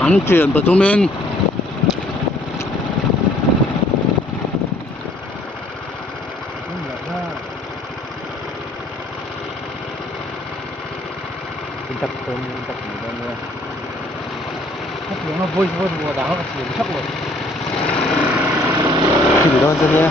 ăn chuyển của chúng mình. Chắc tôm chắc gì đâu nữa. Chắc nó vui vui mùa đá nó chuyển chắc rồi. Thì đâu cho nha.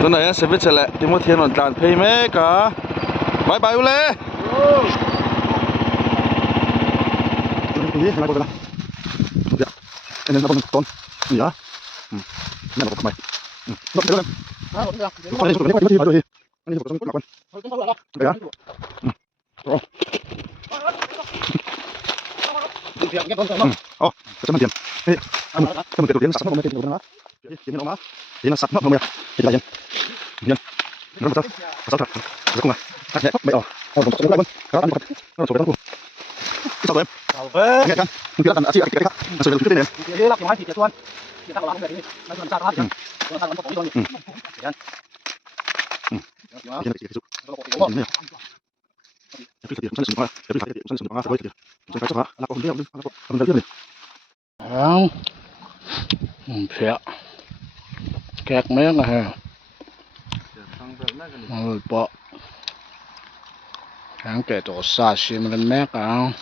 Chỗ này sẽ biết trở lại thì một thiên hoàn toàn pay mé cả. Bye bye Ule. Ini kenapa kau bilang? Ya, ini apa ton? Iya. Ini apa kau? Nggak ada. Kau ini sudah ini masih baru ini. Ini sudah sudah kapan? Ya. Oh. Oh, macam mana? Eh, kamu betul dia nak sama macam mana? Ini nama. Ini nak sama macam kita lain. Ini. Nó sao? Sao thật? Sao không à? Nhẹ mày oh. Còn còn lại luôn. Đó ăn một. Nó sổ cái sao rồi em? Nghe kan? Không biết là chị cái khác. Nó sổ cái này. Cái lắc cái thịt luôn. Thì tao làm cái này. Nó làm sao đó thì. Nó tao làm nó có đi thôi. Đấy. Cái này chị giúp. Cái thịt cũng sẵn sàng cái thịt cũng sẵn sàng rồi. Chúng ta cho hả? Là còn đeo đi. Không đeo tiếp này. Không. Phẹo. Kẹt mấy cái ha. Bỏ hàng kẻ tổ xa xìm lên mẹ cả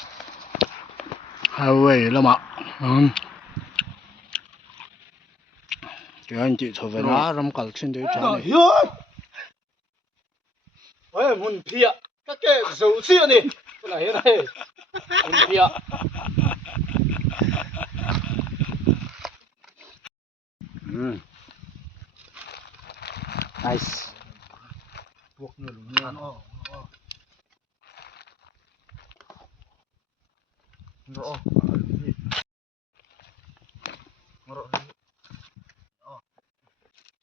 highway lắm ạ. Thì anh chị thôi về lá râm cαλ친 데 있잖아. 왜 문피야? các cái dầu xia này. Cái này. 문피야. Nice. Buộc người luôn. Rõ. Rõ.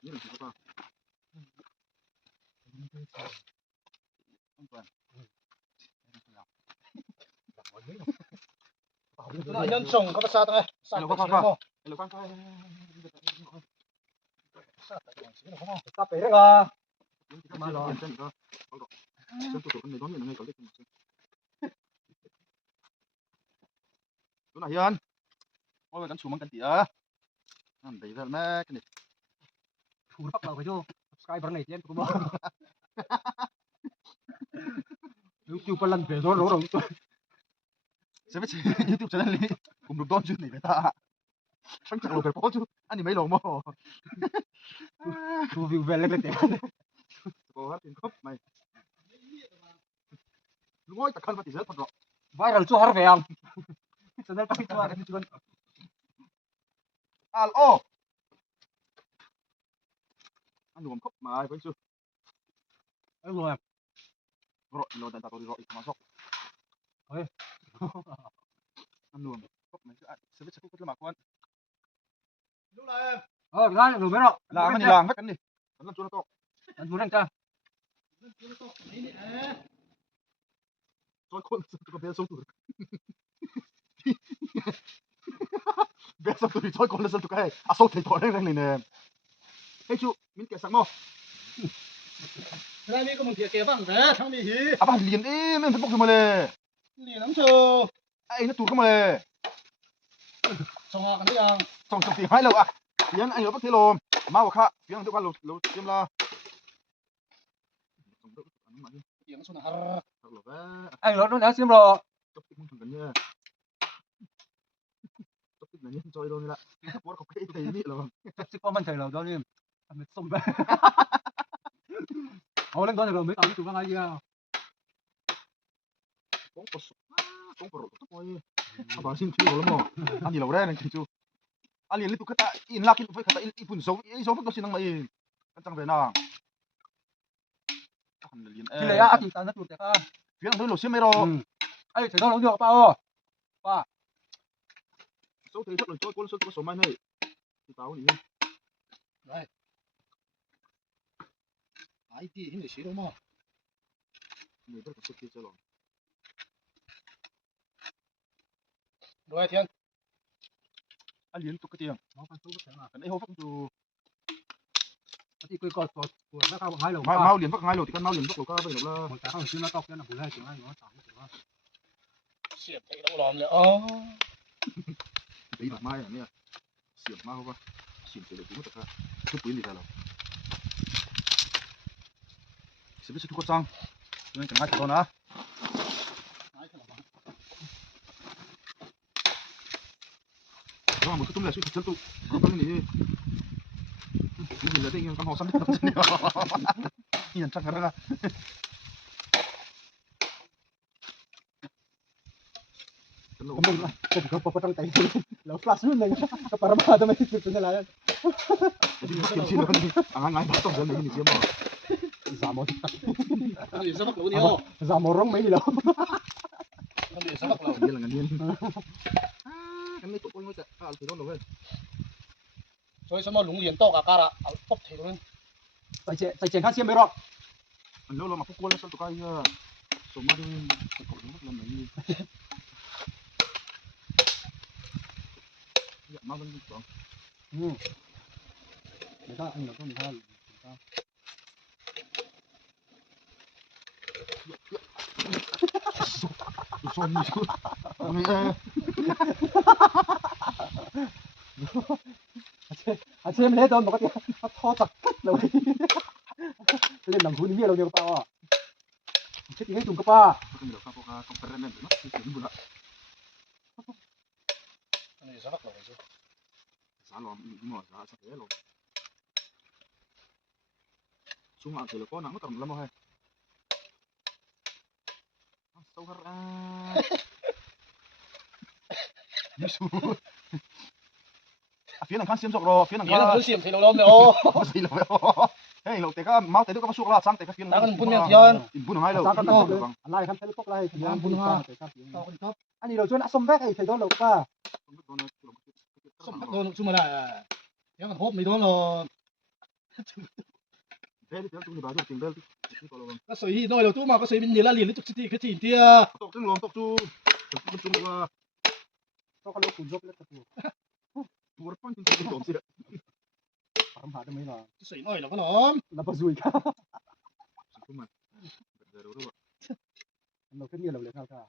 Ini là apa? Nhân trồng có sao đây? Sao có sao? Sắp tới rồi. Mà rồi. Chỗ này Hiền. Ôi cắn chủ mang cắn tỉa. Ăn đấy ra mẹ cái này. Thủ bắt đầu phải vô. Sky bắn này trên của nó. YouTube lần về rồi. Sẽ biết YouTube channel này cùng được đón chứ này người ta. Anh chẳng lột về phố chứ. Anh thì mấy lồ mò. Thu view về lên tiền. Cô hát tiền khóc mày. Đúng rồi, ta khăn vào tỷ rất thật rõ. Viral cho har về không? Cho nên tao cho cái chuyện. Alo. Anh đùm khóc mà ai vẫn chưa. Ấy rồi. Rồi, lột đàn ta có đi rồi mà sốc. Ôi. Anh đùm khóc mày sẽ biết sẽ khóc mà con. Lúc này em. Ra rồi biết rồi. Làm cái gì làm hết cái đi. Vẫn làm chỗ nó to. Anh muốn anh cha. Rồi con có bé sống tuổi. Bé sống tuổi rồi con là sống tuổi cái. À sống thầy tuổi này nè. Hey chú, mình kẹt sáng mò. Này mi có một kia bằng vé thằng đi hí. À bà liền đi, mình phải bốc cho mà lề. Liền lắm chưa? Ai nó tụt không mà lề. Xong họ cái gì? Xong xong tiếng hai lâu à. Tiếng anh ở bắc thế lồm. Mau khá, tiếng tôi qua lột lột tiêm la. Tiếng xuống hả? Anh lót nó đã xem rồi. Chốc tích mong thằng gần nha. Chốc tích là nhân chơi luôn nè. Bố nó không cây thì đi rồi. Chắc có mình thầy nào đó đi. Anh xông về. Ồ lên đó rồi mấy tao chụp cái gì à? Không có rổ thôi. À bà xin chú lắm mà. Anh gì lâu đây này chú. Anh liền lấy tụ khát in la kinh phải khát in phun xấu phức đó xin năng mày. Anh chẳng về nào. Thì lấy á thì tao nó chụp được à? Phía thằng tôi lột xiêm mày rồi. Ấy thấy đâu được bao? Ba. Số thế chắc là cho con số mai này. Thì tao đi. Đây. Ai tí hình để xí đâu mà. Người ta có số kia cho rồi. Rồi thiên. Anh liên tục cái tiếng. nó phải số cái là Cái này hô phát từ thì cái cột nó cao bằng hai lầu mau liên phát ngay lầu thì cần mau liên phát lầu ca bây giờ là một cái không chứ nó tóc nó bùn hai tiếng hai nó tỏng nó Xiết thấy đâu lòm nữa. Ô. tí được mai à nè xiển mau không xiển sẽ được cũng tất cả chút quý gì ra đâu sẽ biết chút sang nên chẳng ai chịu đâu nữa đó một cái tôm là suy thật tu có cái gì cái gì là đây con họ sắm hết nhìn chắc ra không có trong tay nó flash luôn này cái para ba tao mới tiếp tục lại kiếm xin luôn anh ngay bắt tôm dân này nhìn xem mà giảm một Nó bị sắp lũ đi ô. giảm một rong mấy đi đâu Nó bị sắp lũ. như là ngân nhiên cái này tụi con mới chạy từ đó rồi Rồi sao mà lũ liền to cả cả là bốc thế luôn. chạy chạy khác xem mấy rồi anh lâu lâu mà phúc quân lên sao tụi cái số mà đi cậu đúng lần này dạ mà vẫn còn người ta anh nó có người ta son gì chứ xem lấy đâu mà có tiền thò chặt cắt rồi lên làm thú như đâu pa chết thì hết dùng pa không được không phải nên nó chỉ buồn lắm Nó bị sắp lũ chứ. giá lòm mỏ giá sắp thế rồi xuống mạng thì là có nắng nó tầm lắm rồi sâu ra phía này khăn xiêm rộng rồi phía này Phía nó xiêm thấy đâu lòm nữa ô. có gì là vậy hey lộc cái máu tới có xuống là sang tới cái phía Ta này còn bún nhang thiên. bún hai đâu lại khăn thấy bốc lại thì Bún bún ha. tao còn top anh đi đâu chỗ đã xông vét thì đó lộc pa Xong bắt luôn chung mà là. Nếu còn hốp mấy đó là thế thì chúng ta dùng tiền đơn có sấy nói đầu tu mà có sấy mình nhớ là liền tục city cái thìn tia. tộc chúng lòng tộc chu chúng là tao có lộc cuốn dốc lên tao một phần chúng tộc gì làm hạt mấy là Sấy nói là có nó. là bao rùi cả chúng mình giờ đâu rồi nó cái gì là sao cả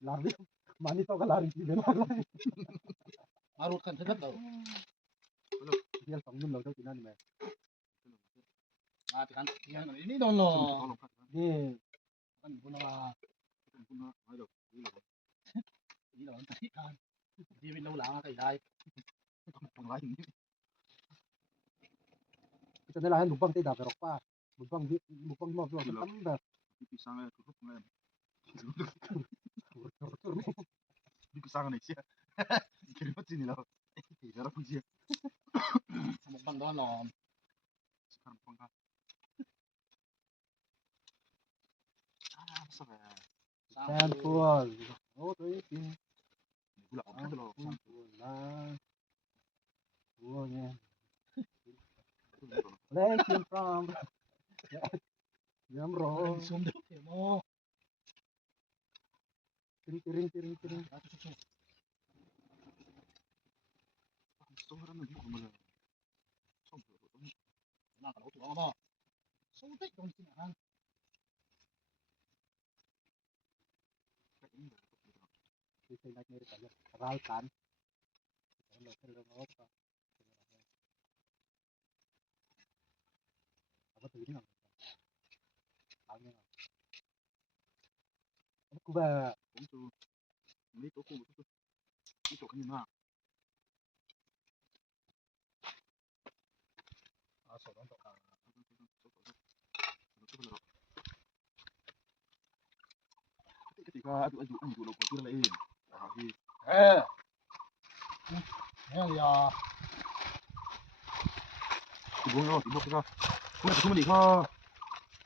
làm đi mà đi tao cái làm gì đến lại Mà rút khăn thất đầu. Dia sống luôn lâu đâu chỉ nên mày. À thì khăn thiên này đâu nó. Đi. Khăn bún là đi đâu thấy khăn. Đi bên đâu làm cái đây. Cho nên là anh bụng băng tây đạp về pa. Bụng băng mọc rồi tắm đạp. sang đi sang này chứ cái mất gì đâu thì nó không gì Một bằng đó nó. sao vậy San thua. Ô tới kia. là cái đồ Là thua nha. Lấy chim from. Nhắm rồi. Xuống được thì mò. Tiring. số nó mình cũng mà xong rồi Là cái tụi nó mà. Số tích trong cái này. Thì cái này cái ral kan. Nó cái nó pa. Apa tuh ini? Tanya. Aku ba cũng từ mấy chỗ khu cái chỗ cái gì nào À số đó cả. cái gì cả anh dụ đâu có chưa lấy thì Ê. Nghe gì à? thì buông rồi thì buông ra không là không đi kho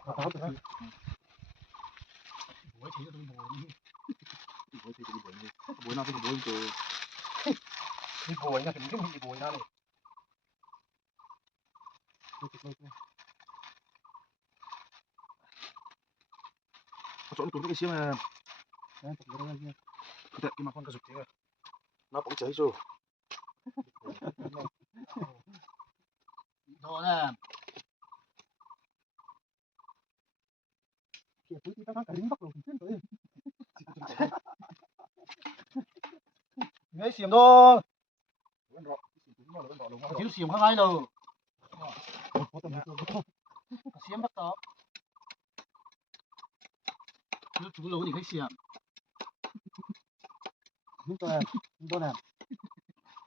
Apa tuh? Buổi thì tôi buổi đi. buổi nào thì buổi từ Đi buổi nha, mình đi buổi ra này. chỗ tụi cái xíu mà Đấy, cái mà con cái dục thế nó cũng chơi rồi Thôi nè, kìa cuối tí tao cả lính bắt đầu thì chết rồi nghe xiêm đó, vẫn rõ vẫn rõ đúng không thiếu xiêm không ai đâu, có tầm một xiêm bắt đó, thiếu chú lâu thì thấy xiêm, những tôi làm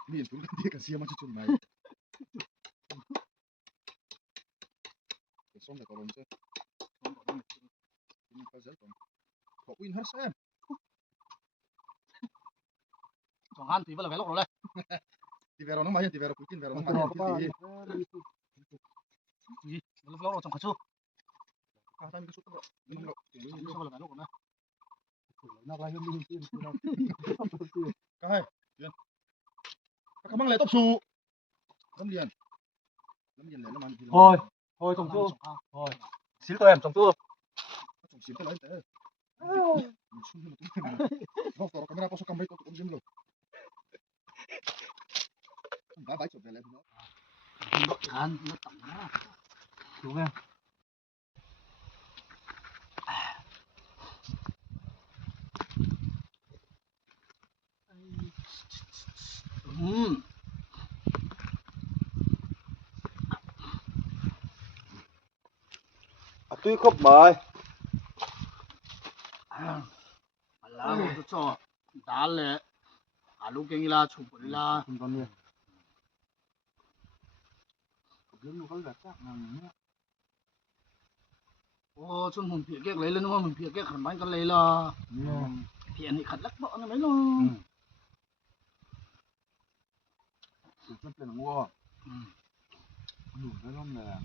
miền chúng cái cái xiêm mà chút này xong là có lồng chứ có giấy còn có win hết xem còn ăn thì vẫn là cái lốc rồi đây, thì về đó nó mấy thì về đó cuối tin về đó nó cái mấy đó có ba thì gì, lốc rồi trong cái số, cái tay cái chút đó nó đâu trong cái số là cái lốc rồi đây, nó lại hơn mình tiền đâu cái hai các băng lại tốc su lâm liền lại nó mang thôi thôi trồng chu thôi xíu tôi em trồng chu trồng xỉm cái lấy thế mình xuống mà cũng vào vào camera có số camera tôi cũng dám rồi bãi bãi chụp về lại nó ăn nó tổng ra, đúng không tuy khóc mời là một chỗ, đá lệ, lũ kinh là chụp là, không còn nhiều lớn nó có là chắc là nữa ô chân mình phía kia lấy lên đúng không, mình phía kia khẩn bánh cái lấy là, phía này khẩn lắc bọ nó mấy luôn, rất là ngon đủ cái lông là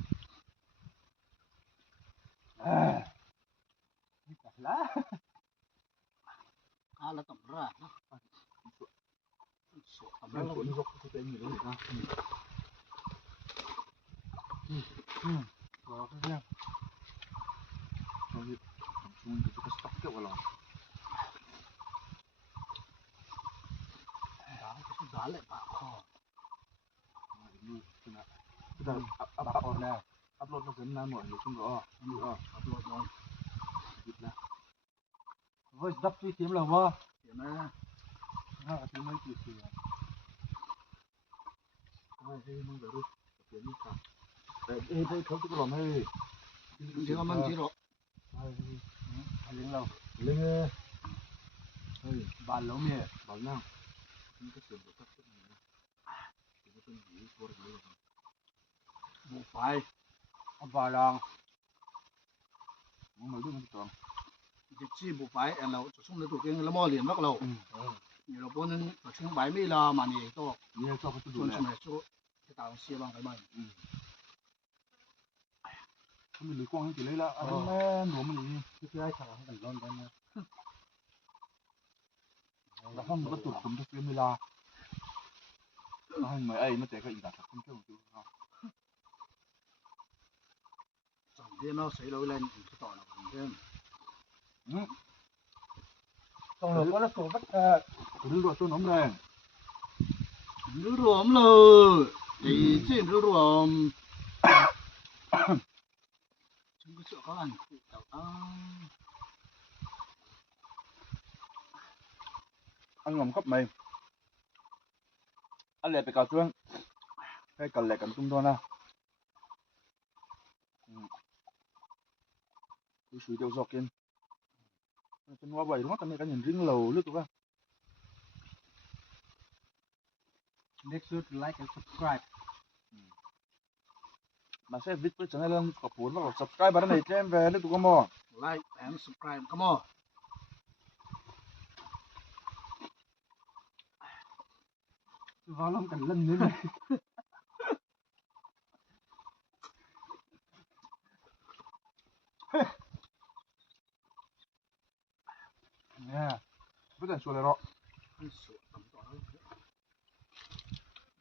lá là tổng ra, tổng ra nó là cuốn dọc cái tên gì đó người ta rồi cái nha rồi chúng cái stock kiểu vào lòng đá lại bạc kho, bây giờ upload nè upload nó vẫn là mọi người chung rõ upload rồi, với dắp đi kiếm là vô hiện nay, thì mấy chuyện gì hay mong về đi, kiếm đi cả, ê thấy không cái lòng hay chỉ có mình chỉ rồi, lên lâu lên bàn lấu mì bàn nào những cái chuyện của các cái này, cái tên gì của nó là, bộ phải, vài lần mới được một tuần dịch chi bộ phải, em là chỗ xuống để tụi cái là mò liền bắt đầu, nhiều là bốn nên ở xuống bãi mi là mà nhỉ to, nhiều cho cái tụi xuống này xuống này chỗ cái tàu xe bằng cái mày, mình lấy quăng chỉ lấy là anh em đùa mình đi cái ai thằng không cần lon đây nha là không có tụt cũng được phim là anh mấy ấy nó chạy cái gì cả không kêu tụi chẳng thế nó xảy lối lên cái tỏi nào cũng thêm, xong rồi có nó sổ bắt đứa rồi tôi nóng này rửa ruộng rồi, thì chỉ rửa ruộng, chúng có chỗ có ăn phụ tàu anh làm cấp mày anh lại phải cào chuông hay cần lại cần tung thôi na tôi suy tiêu giọt kiên chân hoa vậy đúng không? Cái nhìn riêng lầu lướt tụi make sure to like and subscribe mà sẽ viết với channel lên có cuốn vào subscribe vào này cho em về lướt tụi con mò like and subscribe, come on. vào lòng cảnh lần nữa này nha với lần xuôi rồi Cái sữa tầm tỏi đó,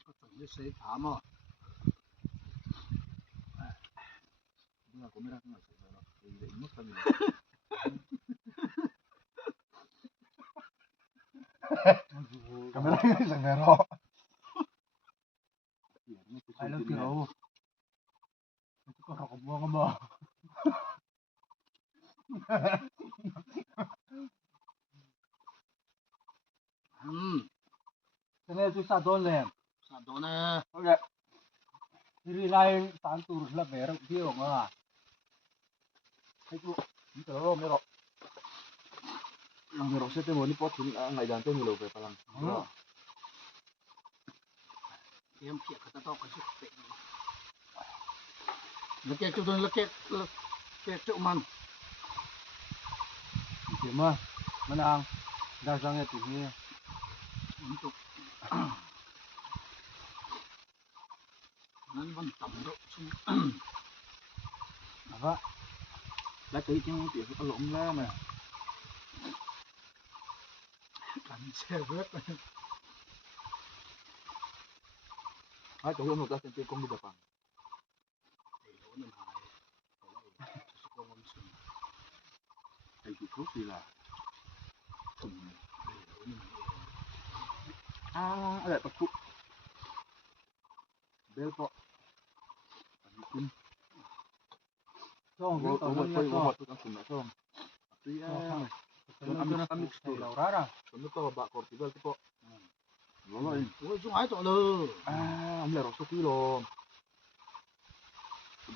có tầm cái xế thả mà, là của mấy ra cái này thì để mất thân Kamera sang nero. Ai lo tiro. Itu kok aku buang apa? Cái này tôi sát đón lên. Sao đó nè. Ok. Đi lại tán tủ là về rồi tiêu mà. Thấy chú. Đi tới mấy rồi. Ang hero sete mo ni pot ni ngai dan te ni lo pe palang. Em kia cái tao cái chút tệ. Nó kẹt chỗ tôi nó kẹt chỗ man. Thì mà ăn ra răng thì nghe. Chỗ. Nó vẫn tầm độ chung. Vâng. Đã tới tiếng tiếng có lộn ra mà. Cảnh xe vớt. Hai chỗ hôm ta sẽ công đi đập bằng. Thầy chủ thuốc gì là lại bạc phụ bel po kim Xong gua cái gua tàu tôi nó gua tôi kan sumber xong tuy amix tu rara. kamu tahu bak Portugal tu po Ôi xuống ai chỗ lơ. am le rosok kilo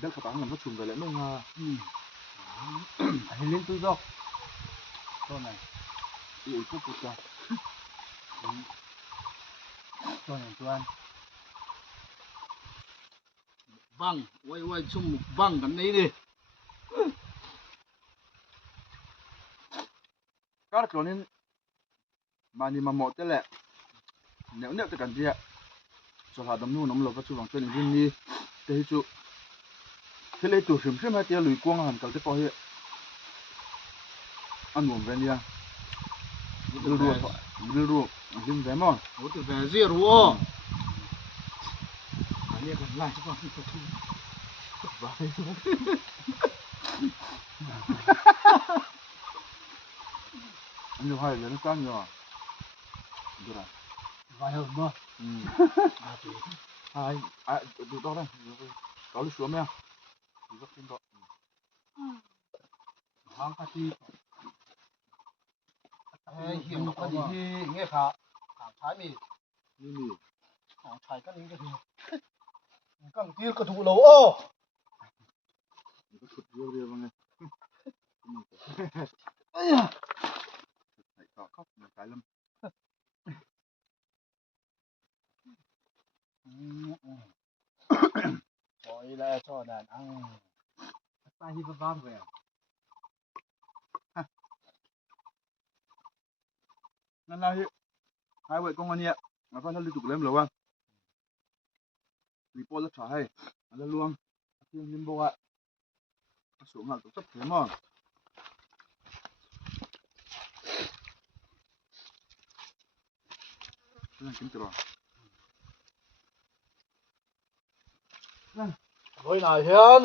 bel katang ngam sumber le nung ha Hilin tu dok. Cho này. itu putar Cho này tuan. Vâng, quay chung một vâng cái này đi. các chỗ nên mà ni mà một thế lẹ nếu nếu tôi cần gì ạ cho họ đâm nu nắm lột vào chú vàng cho nên riêng đi thế chú thế lấy chủ sớm sớm hai tia lùi quăng hẳn cầu thế po hiện ăn uống về nha đưa ruột riêng về mà Ủa từ về riêng rồi. Cái này còn lại cho con không thu. anh nhiều hay là nó căng nhiều được rồi Vài hôm nữa. hai từ đó đây có lúc xuống nha rất kinh đó Hàng cà chi. Hiện nó có gì thì nghe khá. Hàng trái mì. mì Hàng trái cái này cái gì. Càng tiêu cái thủ lấu ô. có sụt riêu riêu bằng này phải có khóc một cái lâm Rồi là cho đàn ăn. Sai hi vang về. nên là hai vợ con anh ạ mà phải liên tục lên lâu anh vì po rất hay là luôn thiên liên bộ ạ số ngàn tổ chức thế mà cái kiếm tiền Rồi này hiền.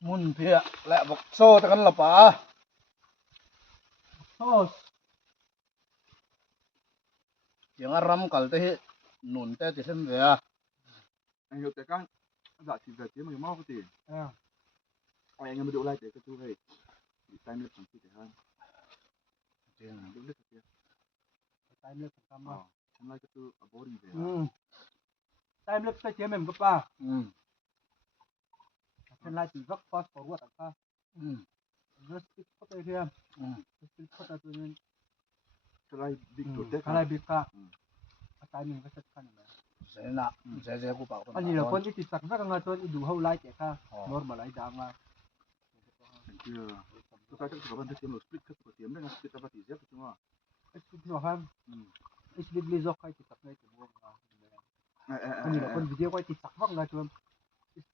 Mun phía lại bọc xô ta cần lập à. Thôi. Tiếng ram cալ thế nụn thế thì xem về à. anh hiểu tại các dạ thì về tiếng mà mau cái tiền À. anh em mới đổ lại để cái chú về tay nước chẳng chỉ để hơn Tiếng đổ nước cái Time lapse cam mà. hôm nay cái chú ở bố đi về Time lapse cái chế mềm cấp ba. Ừ. Trên lại chỉ vắt fast forward à ta. Rất ít có thể thêm. Rất có thể nên. cái này big tổ chức Cái này bị cả. Time mình phải set cái này. Dễ nè, dễ của bảo. Anh là con ít sắc vắt ngang cho đủ hậu lại cái ha. Normal lại đang mà. chưa tôi thấy các bạn thấy tiếng split các tiếng đấy split các bạn thì dễ đúng không Split rồi ha. Split lý do cái chỉ sắc này thì mua mà. Anh là con video quay chỉ sắc vắt ngang cho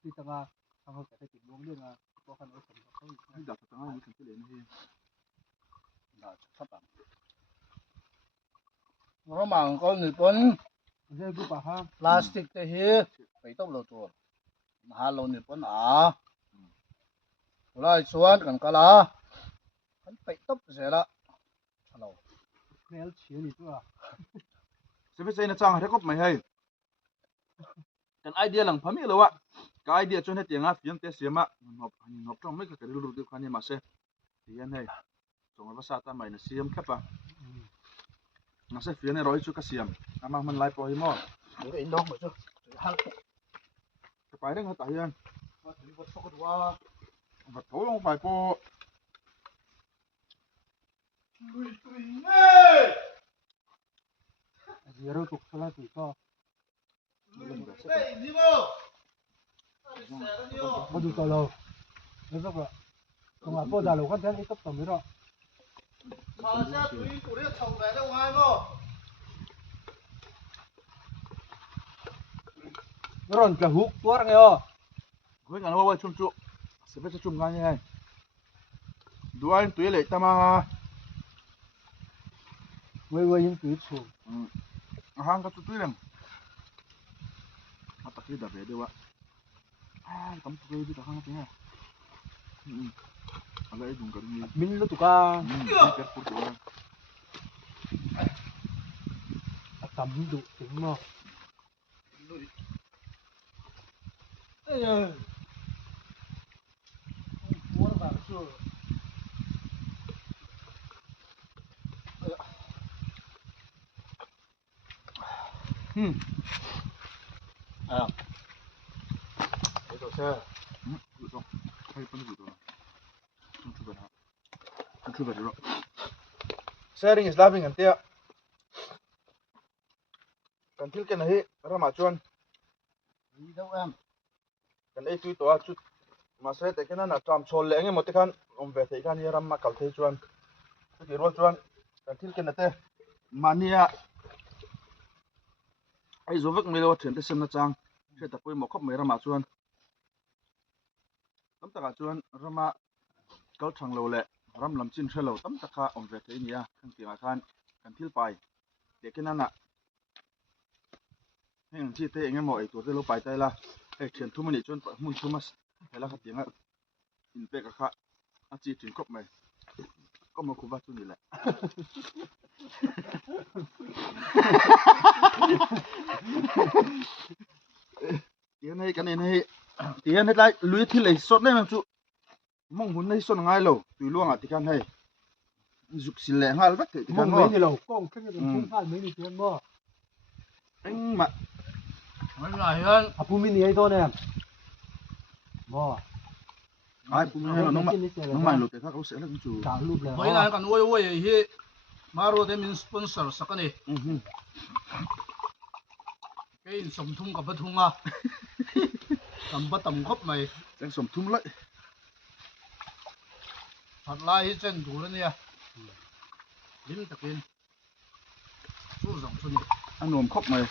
split tanga thằng họ cái chỉ luôn liền là có khả năng sống không. cái đặt tầng hai cái lên này Đó, chắc lắm. Nó mang con Nhật Bản Giờ cứ bảo ha. plastic thế hi, phải tốc độ chuột. Hà lô Nhật Bản à. Lại xuân cần cả lá. Hắn phải tốc dễละ. Hello. Mel chia đi thôi à. sẽ phải xây nó trang hay cốc mày hay cái idea lằng phami lo wa cái idea cho nên tiếng á phiền tê xiêm á ngọc trong mấy cái lulu tiêu khăn mà sẽ thì anh hay trong cái sát ta mày nó xiêm khép à nó sẽ phiền này rồi chú cái xiêm mà mình lại coi mò để cái đó mà chứ hăng cái phải đấy người ta hiền màถึงvật sọc qua vật thối không phải po tùy nghe Zero tục sala tụi co đây đi vô có đủ tàu nó rất là còn mà có đào lầu cái cái tấp tầm nữa đó mà xe tùy tụi nó chồng về đâu ngay mà nó còn cả hút quá nghe không với cái nó quay chung chung sẽ phải chung ngay như này đuôi anh tùy lệ ta mà quay quay những tụi xuống hang cái tụi lem mà tập đi đập về điわtấm tụi đi tập hang thế này ở đây dùng cái gì mình nó tụi ca cái phụ tụi tầm đủ tính mà ê ơi muốn vào chưa à cái xe rồi hay phân rồi không chụp về rồi sharing is loving and tia kan til ken hi rama chuan đi đâu em kan ei tui to a chu ma se te ken na tram chol le nge moti khan om ve thei khan ram ma kal thei chuan ki ro chuan kan til ken te mania ai zo vek me lo then te sem na chang se ta poi mo khop me rama chuan tam taka chuan rama kal thang lo le ram lam chin thelo tam taka om ve thei nia khang ti ma khan kan til pai te ken na heng chi te enge mo ei tur te lo pai tai la ei thian thu mani chuan mun thu mas hela kha tinga in pe ka kha a chi tin kop mai ko mo khu ba chu ni la tiếng này cái này này tiếng này lại lưới thì lấy sốt này mà chú mong muốn lấy sốt ngay lâu tùy luôn à thì cái này dục xin lẹ ngay vắt thì cái mong mấy nó người lầu con cái gì cũng phải mấy người tiền mà anh mà mấy ngày hơn à phụ mini ấy thôi nè mà ai cũng nghe là nó mày lột cái khác nó sẽ là cái chủ cả lúc là mấy ngày còn ôi ôi hi mà rồi mình sponsor sắc này cái sòng thung gặp bất thung à tầm bắt tầm gốc mày đang sầm thum lại thật lai trên đủ rồi nè lim tập in chú rộng chú nè anh nồm khóc mày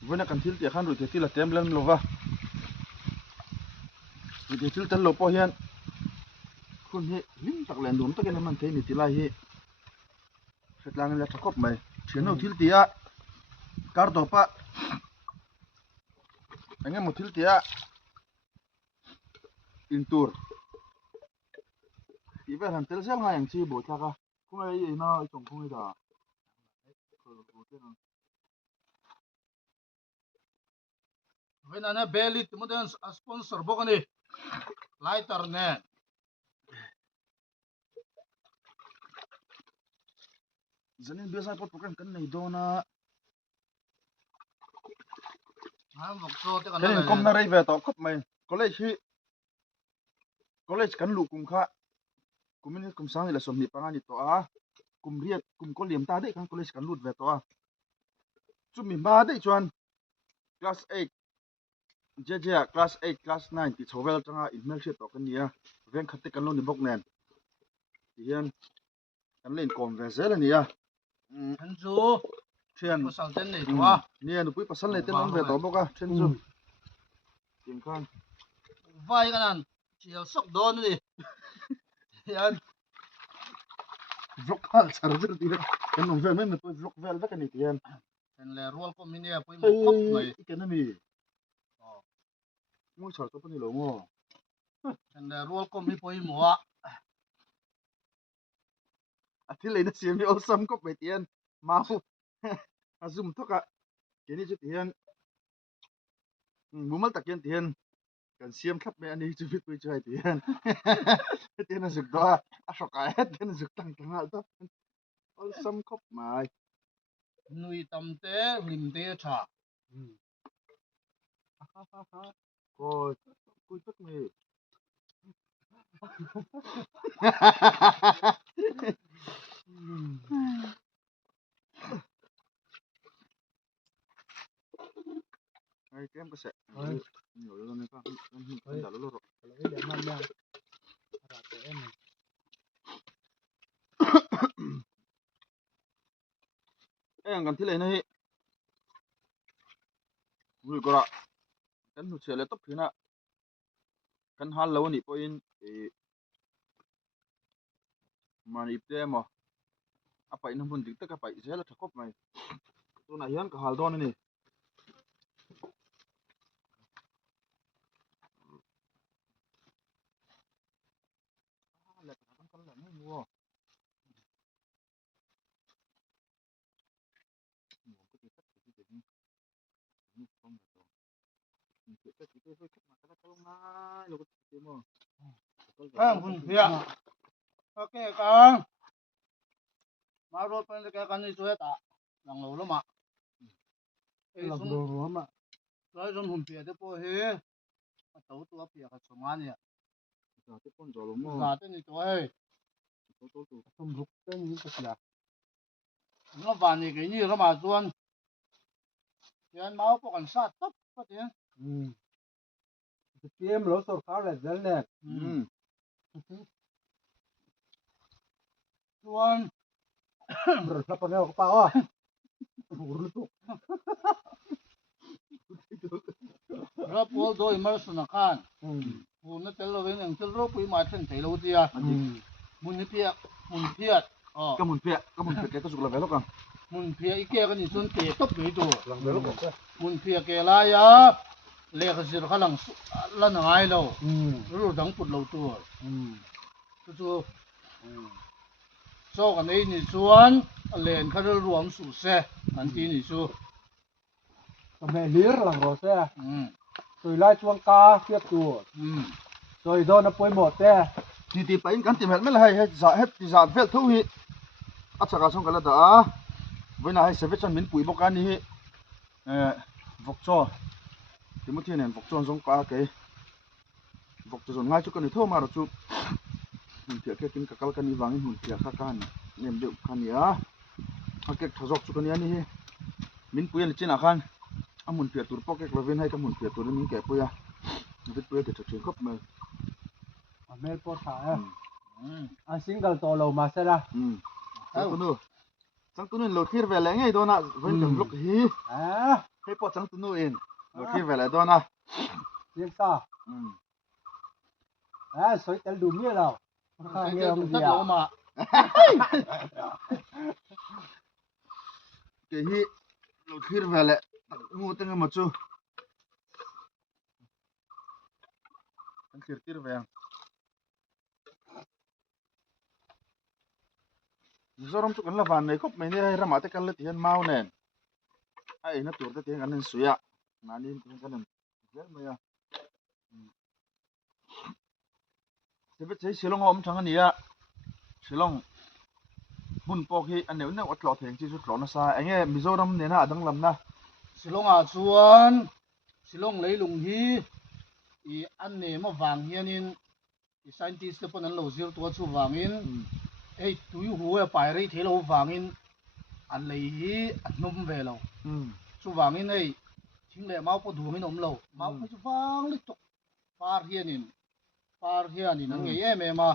với nó cần thiếu tiền khăn rồi thì là tem lên lova rồi thì thiếu tên lô po hiền khuôn hệ lim tắc lên đúng tất cái mình thấy này thì lại hệ thật là người ta khóc mày chiến đấu thiếu tiền car đồ pa anh em một thiếu tiền in tour ý về thằng tel xem ngay anh chi bổ cha ca không ai gì nó trồng không ai đã với nó belly tụi mình sponsor bốc anh đi lighter nè dẫn đến bây giờ có program cái này đó na cái này công na đây về tao cấp mày college kan lu kum kha kumin kum sang ila somni pangani to a kum riat kum ko liam ta de kan college kan lut ve to a chumi ma de chuan class 8 jeje class 8 class 9 ti chovel changa email she to kan nia ven khatte kan lo ni bok nen ti hian kan len kom ve zel ania anh chú thian pasal chân này chú à nia nu pui pasal le ten an ve to boka chen chu tim khang vai cái này chiều sốc đón đi anh vlog hal char zel ti kan nom ve me pui vlog vel ve kan ni ti hian thành là roll của mình nè với một cốc này cái này mi ngôi sao to pani lo ngo thành là roll của mình với một thì lấy nó xiêm như awesome có bảy tiền mau zoom thôi cả cái này chút tiền muốn mất tạc tiền cần xiêm khắp mẹ anh đi chú biết quy chơi tiền tiền nó rực đó sọc cái hết tiền nó rực tăng tăng hal đó awesome khóc mà nuôi tâm tế lim tế trà coi cùi tức mì ai kem có sẽ nhiều luôn này con đã lỗ rồi lấy để mang ra ra cho em này em cần thiết lấy này vui quá kan hu chele top thina kan hal lo ni point e mani te mo apa ina mun dik ta pai zela thakop mai tu na yan ka hal don ni le kan la ni wo ko ti sak ti ni ni phong da to ni te ti te foi khap ma ka lo na lo ko ti mo hun phia ok con mà rồi bên cái con đi chơi ta lòng lẩu lắm mà làm đồ rồi mà rồi rồi hun phia đấy po he tàu tua phia cái số anh nè ta te pon zo lo mo ra tên đi chơi to không rút cái những cái là nó vào này cái gì nó mà chuan tiền máu có còn sát tấp có tiền kiếm lỗ sổ khá là dễ nè chuan rồi sắp vào cái bao à rồi po rồi mà suna khan po nó tel lâu nên tel rồi po mà thân thấy lâu chưa muốn phia ka mun pe ke ka suk la velo ka muốn phia ý kia cái gì chuan tiền tấp mấy đồ làm velo cái muốn phia cái lá ya lệ cái gì nó khá là ngay lâu rồi đắng bụt lâu tua chú sau cái này thì chuan lên khá là ruộng sụt xe anh tí thì chú mẹ liếc làm rồi xe rồi lại chuông ca tiếp tục rồi đó nó quay một xe ti pain kan ti mel mel hai het ti za vel thu hi acha ka song kala da voina hai seve chan min pui boka ni hi vok cho ti mu thien en vok cho zong pa ke vok cho zon ngai chu kan ni tho ma ro chu mun thia ke kin ka kal kan ni wangin mun thia kha kan nem de khan ya akek thazok chu kan ya ni hi min pui ni china khan amun pia tur pokek lovin hai ka mun pia tur min ke puya vit puya te thachim khop ma mẹ có thả anh single to lâu mà sẽ ra chẳng tu nên lột khir về lại ngay đó na vẫn chẳng lúc hi à hay po chẳng tu nên in lột khir về lại đó na riêng sao à soi tel đủ nhiều đâu cái rất lâu mà cái hi lột khir về lại ngu tên mà chú anh khir về zorom chu kan la van nei khop mai ne rama te kan la tian mau nen ai na tur te tian kan nen suya mani tian kan nen zel ma ya se bet sei silong om thang ani ya silong hun pok hi an neu neu atlo theng chi chu tlo na sa enge mizoram ne na adang lam na silong à chuan silong lấy lùng hi i an ne ma wang hianin i scientist te pon an lo zir tua chu wangin ei tui hu e pai rei thelo wangin an lei hi an num ve lo chu wangin ei thing le mau po duangin om lo mau po chu wang li tok par hianin an ngei em em a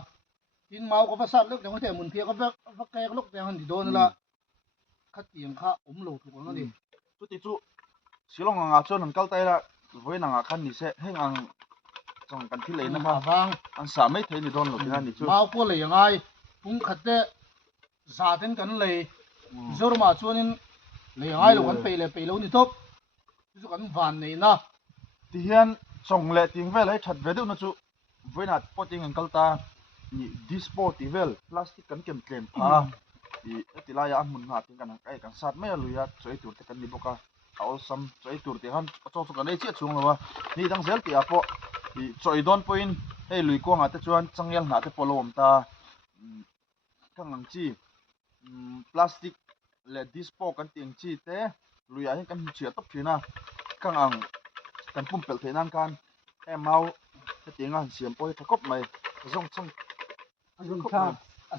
tin mau ko pasat lek jong te mun thia ko va ke lok te han di don la khat tiang kha om lo tu ko ni chu ti chu silong anga chon an kal tai la voi na nga khan ni se heng ang chong kan thi le na kha wang an sa mai thei ni don lo ti ni chu mau po le ngai pung khat te za ten kan le zor ma chuanin le ngai lo kan pe lo ni top chu kan van nei na ti hian chong le ting vel hai that ve du na chu voi na poting an kal ta นี่ disposable plastic กันเก็บเกล็นผ้าอีติลายอันมุนหาติกันไอ้กันสัตว์ไม่ลุยช่วยตัวแต่กันนี่บอกว่าเอาซ้ำช่วยตัวแต่หันชอบกันได้เชี่ยชงเลยวะนี่ทั้งเซลที่อ่ะพออีช่วยโดนpointให้ลุยกวางอาจจะชวนจังยัลหาแต่พอลมตาข้างหลังจีพลาสติกและดิสโพกันเตียงจีเต้ลุยให้กันเฉียดตบทีนะข้างหลังกันปุ่มเปิดเทนังกันแอมเมาเตียงอ่ะเสียมปอยตะกบไหมส่งส่ง Azung Chak.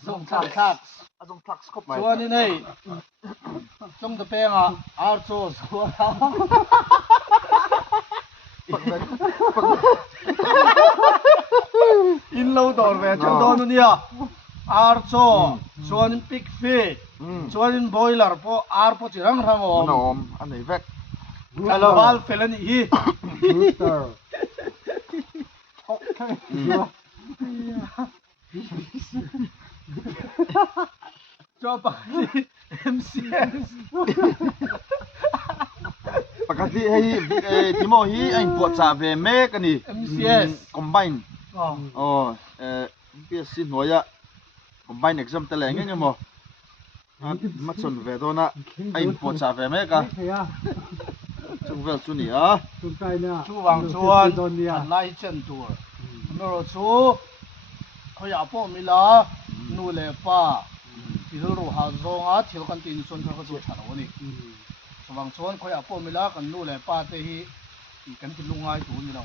ส่งทักทัก ส่งทักสกบไหม ส่วนนี้นี่จงตะเปงอ่ะอาร์โซส่วน อินโลดอร์เวจังโดนเนี่ยอาร์โซส่วนปิกฟีส่วนบอยเลอร์พออาร์พอจิรังรังอม นอมอันไหนแวก ฮัลโหลบาลเฟลนี่ Rooster. Okay. จอปะเอ็มซีเอส ปกติให้ที่โมฮีไอ้ปวดสาเวเมกันนี่ MCS combine อ๋อ อ๋อเปียสิหัวยะ combine exam ตะแหลงเนี่ยมั้งมัดส่วนเวโดนะไอ้ปวดสาเวเมกะ Ja. จุงเวลจุนี่อ่ะ Zum Teil ชูวังชวนอันไล่เช่นตัวเมื่อเราชูเขาอยากพวกมิลานูเลป้าที่รู้หาโรงอาที่เรากันตีนส่วนเขาตัวฉันวันนี้สว่างชวนเขาอยากพวกมิลากันนูเลป้าเตฮีอีกันที่ลุงไงตัวนี่เรา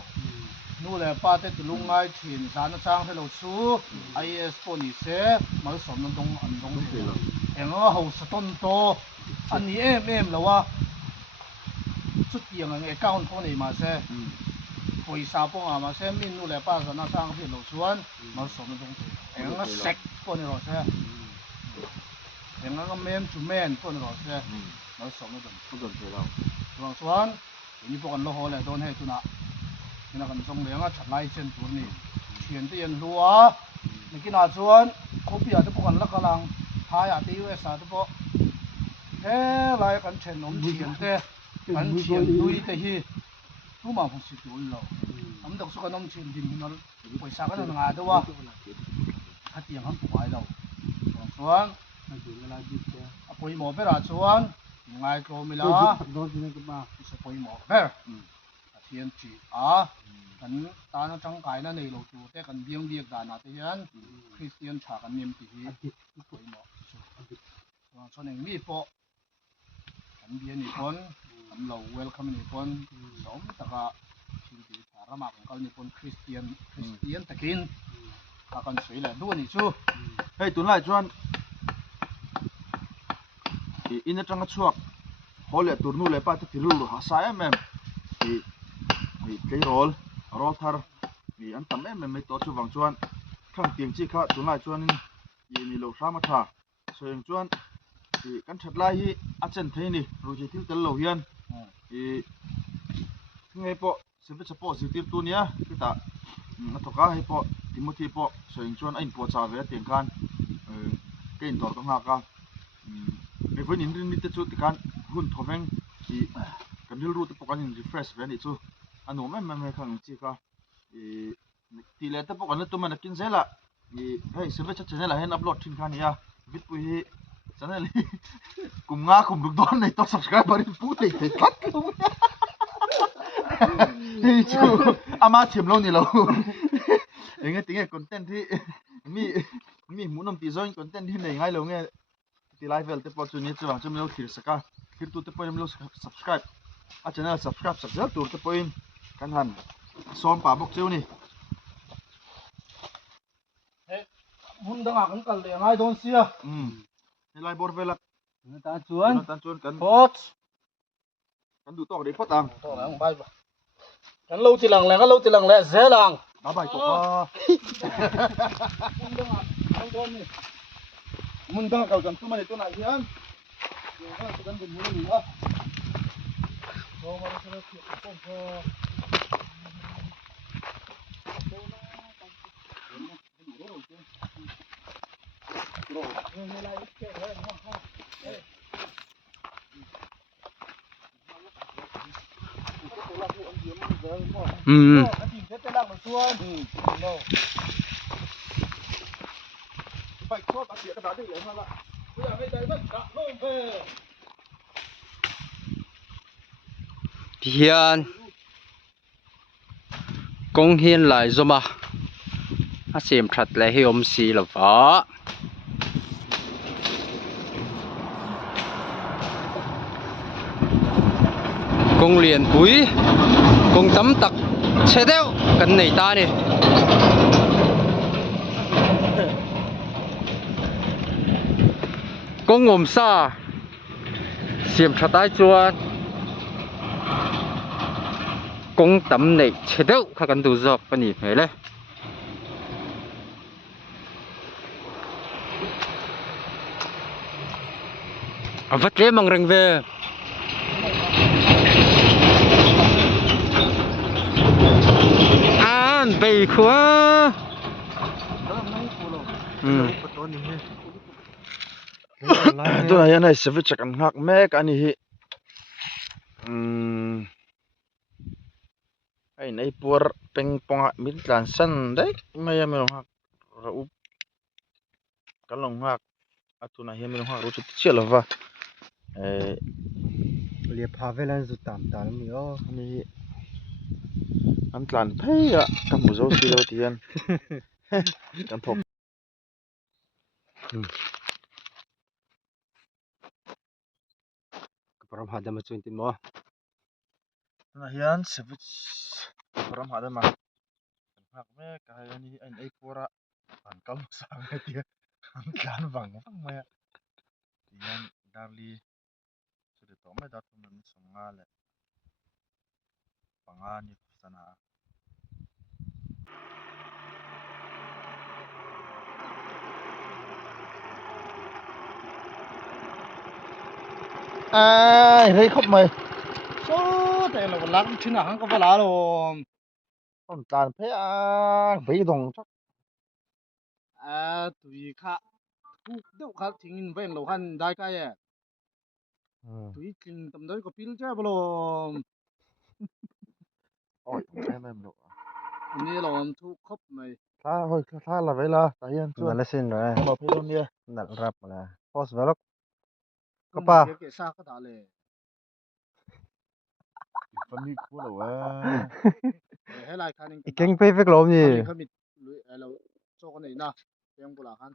นูเลป้าเตที่ลุงไงถิ่นสารจ้างให้เราชูไอเอสตัวนี้เสมาสมตรงอันตรงเสียเอ็งเขาสต้นโตอันนี้เอ็มแล้วว่าชุดเอียงไอ้ก้าวคนนี้มาเสปอยซาปงอามาเสมินนูเลป้าสารจ้างให้เราชวนมาสมตรงเอ็งก็เซ็กตัวนี้เราเสเอ็งก็แมนจูแมนตัวนี้เราเสมาสมตรง ผู้สนใจเรา ส่วนนี่พวกกันโลโหเลยโดนให้ตัวน่ะนี่นะกันจงเลี้ยงอ่ะฉัดไล่เช่นตัวนี้เขียนที่ยันรัวนี่กินอาส่วนเขาเปียที่พวกกันละกำลังทายอาตีเวสาที่พวกเฮ้ไล่กันเช่นนมเขียนเต้กันเขียนดุยเตฮีทุกมาพงศิษย์ตัวเราทำดอกสุกนมเขียนดินมันไปสักกันหนึ่งอาด้วยว่าถ้าเตียงเขาป่วยเราส่วน Nanti ngelak gitu. ปวยหมอไปราส่วนง่ายกว่าไม่ละ Dos ini ke bawah. สปอยหมอเบ้อเทียนจีกันตาหน้าจังไก่นั่นในโลจูแต่กันเบี้ยงเบี้ยดานาเทียนคริสเตียนฉากันเนียมตีสปอยหมอส่วนหนึ่งมีโปกันเบี้ยนี่คนกันเราเวลคัมนี่คนสมตะกะชินตีฉารมาของเขานี่คนคริสเตียนตะกินถ้ากันสวยแหละด้วยนี่ชู เฮ้ยตุนไล่ชวนอินเนจังกชวกฮอลเลตุนนูเลป้าที่ติรูหาสายแม่มีเคยโรลทาร์มีอันตั้มแม่ไม่ตัวชวังชวนข้างเตียงจีข้าตุนไล่ชวนยีนี่โลรามาท่าส่วนชวนกันชัดไล่ฮีอาเจนเทนี่รู้จิติลตลเฮียนไงปอเซฟจะปอสิติตัวเนี้ยที่ตานัทก้าให้ปอทิโมธีปอส่วนชวนไอ้ปอชาเวเตียงกันเกินต่อต้องหากันในวันนี้นี่จะจุดการหุ่นทอมเองที่กันดิลรูทปกันยัง refresh เว้นอีกจู่อันนู้นไม่ข้างจีก็ที่เล็กแต่ปกันตัวมันกินเสร็จละเฮ้ยเซฟจะเสร็จละให้อัพโหลดทิ้งกันเนี่ยวิดปุยเสร็จเลยกุมงากุมลูกดอนในตัว subscriber ที่พูดเลยตัดเฮ้ยจู่อามาเทียมลงนี่เราอย่างเงี้ยคอนเทนต์ที่มีหมูนมตีซ้อนคอนเทนต์ที่ไหนง่ายเราเงี้ยที่ไลฟ์เวลที่พอจุดนี้จะวางจุดนี้เราคิดสักการคิดตัวที่พอยังไม่รู้ subscribe อาจารย์ subscribe สักเดือนตัวที่พอยังกันหันซ้อมป่าบกเจ้านี่ หุ่นดังกันกันเลยง่ายโดนเสีย ในไลฟ์บอร์ดเวลา Ta chuan. ตันชวนกัน โคตร กันดูต่อเดี๋ยวพอตัง ตัวหลังไปปะกันเล่าทีหลังแหละกันเล่าทีหลังแหละเสียหลัง บ๊ายบายตัวมึงต้องเข้ากันตัวมันในตัวไหนเฮียนเดี๋ยวก็จะกันเป็นมือหนึ่งอ่ะโอ้มาแล้วเสียต้องพอ thoát bác sĩ các bạn đi lấy hoa lại bây giờ đây vẫn cả lông về hiền công hiền lại rồi mà xem thật là hi om si là vợ công liền cuối công tấm tặc xe đeo cần này ta nè công ngồm xa xem thật ai chuan công tấm này xe đeo khá cần tu dọc cái này phải đấy vất lẽ mang rừng về an bầy khóa tôi này này sẽ phải chắc ăn ngạc mẹ cái này ai này pur peng pong min lan san đấy mày mình ngạc rau cái lòng ngạc tôi này mình ngạc rau chút xíu là va liệp hà về lên rụt tạm tạm mình ó này ăn lan thấy à cầm một dấu xíu tiền cầm thọc Param hada macam itu mo. nah yan sebut orang ada mah hak me kaya ni ai pura an kam sangat dia kan bang me yan darli sudah to me datu men songale pangani sana ai thấy khóc mày số đây là lăng trên hàng có phải là rồi con tàn thế à vĩ đồng chắc à tùy khá thu đâu khá thình ven lầu han đại cái à tùy thình tầm đấy có pin chứ bao lô ôi em được anh ấy làm thu khóc mày tha thôi tha là vậy là tại yên Nala sin rồi. mà phải luôn đi Nala rap là. Post velok. Kapa. cái sao cái đó là phân đi của đâu à hay là khả năng Iking pe vek lom ni. khả năng lưỡi là cho cái này na em của là khăn